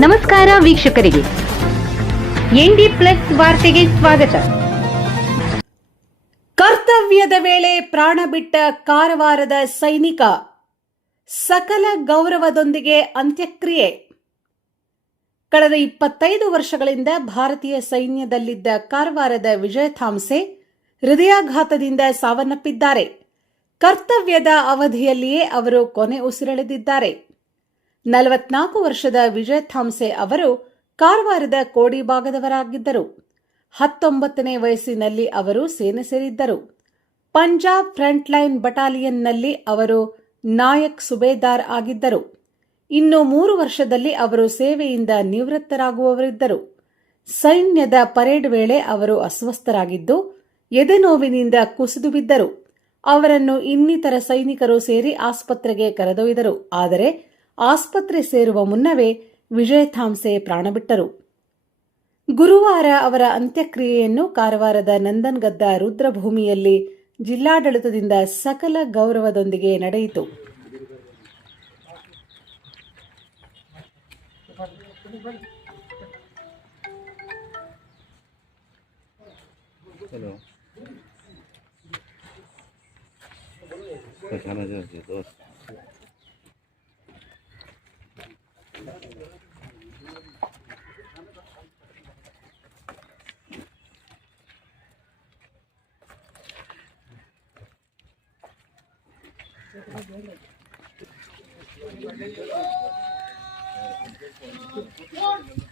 ನಮಸ್ಕಾರ ವೀಕ್ಷಕರಿಗೆ. ND plus ವಾರ್ತೆಗೆ ಸ್ವಾಗತ. ಕರ್ತವ್ಯದ ವೇಳೆ ಪ್ರಾಣ ಬಿಟ್ಟ ಕಾರವಾರದ ಸೈನಿಕ, ಸಕಲ ಗೌರವದೊಂದಿಗೆ ಅಂತ್ಯಕ್ರಿಯೆ. ಕಳೆದ ಇಪ್ಪತ್ತೈದು ವರ್ಷಗಳಿಂದ ಭಾರತೀಯ ಸೈನ್ಯದಲ್ಲಿದ್ದ ಕಾರವಾರದ ವಿಜಯ ಥಾಮ್ಸೆ ಹೃದಯಾಘಾತದಿಂದ ಸಾವನ್ನಪ್ಪಿದ್ದಾರೆ. ಕರ್ತವ್ಯದ ಅವಧಿಯಲ್ಲಿಯೇ ಅವರು ಕೊನೆ ಉಸಿರೆಳೆದಿದ್ದಾರೆ. ನಲವತ್ನಾಲ್ಕು ವರ್ಷದ ವಿಜಯ್ ಥಾಮ್ಸೆ ಅವರು ಕಾರವಾರದ ಕೋಡಿ ಭಾಗದವರಾಗಿದ್ದರು. ಹತ್ತೊಂಬತ್ತನೇ ವಯಸ್ಸಿನಲ್ಲಿ ಅವರು ಸೇನೆ ಸೇರಿದ್ದರು. ಪಂಜಾಬ್ ಫ್ರಂಟ್ಲೈನ್ ಬಟಾಲಿಯನ್ನಲ್ಲಿ ಅವರು ನಾಯಕ್ ಸುಬೇದಾರ್ ಆಗಿದ್ದರು. ಇನ್ನು ಮೂರು ವರ್ಷದಲ್ಲಿ ಅವರು ಸೇವೆಯಿಂದ ನಿವೃತ್ತರಾಗುವವರಿದ್ದರು. ಸೈನ್ಯದ ಪರೇಡ್ ವೇಳೆ ಅವರು ಅಸ್ವಸ್ಥರಾಗಿದ್ದು, ಎದೆನೋವಿನಿಂದ ಕುಸಿದು ಬಿದ್ದರು. ಅವರನ್ನು ಇನ್ನಿತರ ಸೈನಿಕರು ಸೇರಿ ಆಸ್ಪತ್ರೆಗೆ ಕರೆದೊಯ್ದರು. ಆದರೆ ಆಸ್ಪತ್ರೆ ಸೇರುವ ಮುನ್ನವೇ ವಿಜಯ್ ಥಾಮ್ಸೆ ಪ್ರಾಣಬಿಟ್ಟರು ಗುರುವಾರ ಅವರ ಅಂತ್ಯಕ್ರಿಯೆಯನ್ನು ಕಾರವಾರದ ನಂದನ್ಗದ್ದ ರುದ್ರಭೂಮಿಯಲ್ಲಿ ಜಿಲ್ಲಾಡಳಿತದಿಂದ ಸಕಲ ಗೌರವದೊಂದಿಗೆ ನಡೆಯಿತು. चलो Thank you.